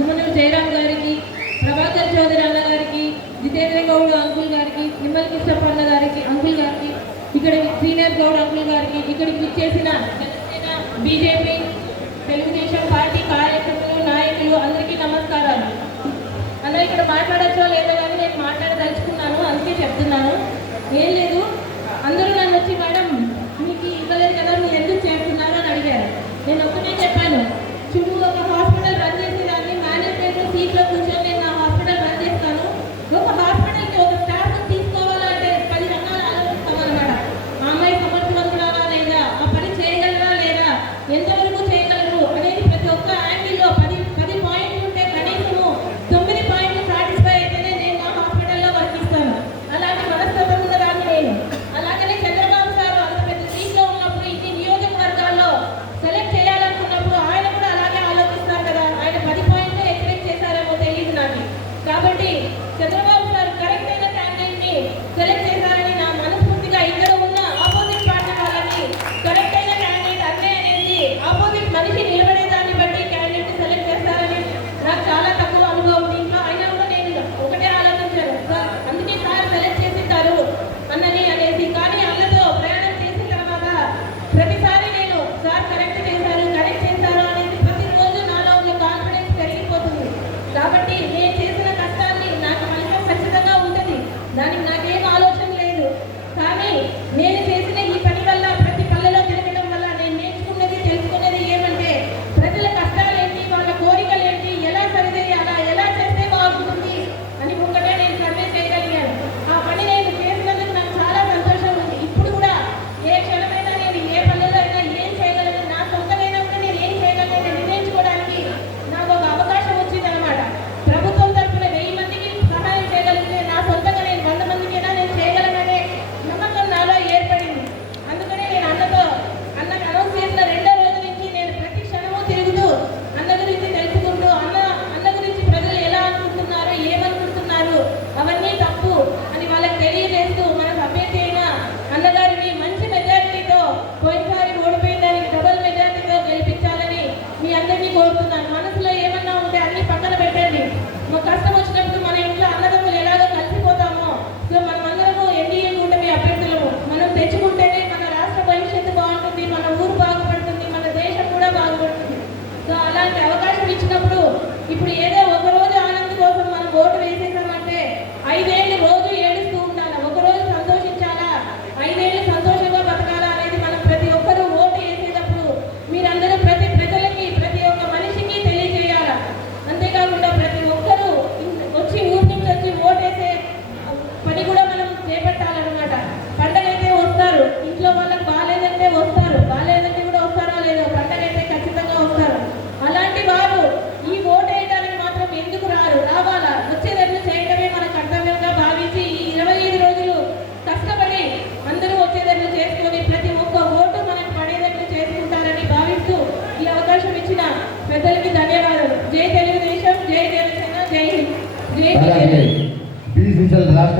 జుమన జయరాం గారికి ప్రభాకర్ చౌదరి అన్న గారికి జితేంద్ర గౌడ్ అంకుల్ గారికి నిమ్మల్ కృష్ణప్ప అన్న గారికి అంకుల్ గారికి ఇక్కడ సీనియర్ గౌడ్ అంకుల్ గారికి ఇక్కడికి ఇచ్చేసిన బీజేపీ తెలుగుదేశం పార్టీ కార్యకర్తలు నాయకులు అందరికీ నమస్కారాలు. అందరూ ఇక్కడ మాట్లాడచ్చో లేదో కానీ నేను మాట్లాడదలుచుకున్నాను అందుకే చెప్తున్నాను. ఏం లేదు up పెద్దలకి ధన్యవాదాలు. జై తెలుగుదేశం జై జనసేన జై హింద్. జై రాష్ట్ర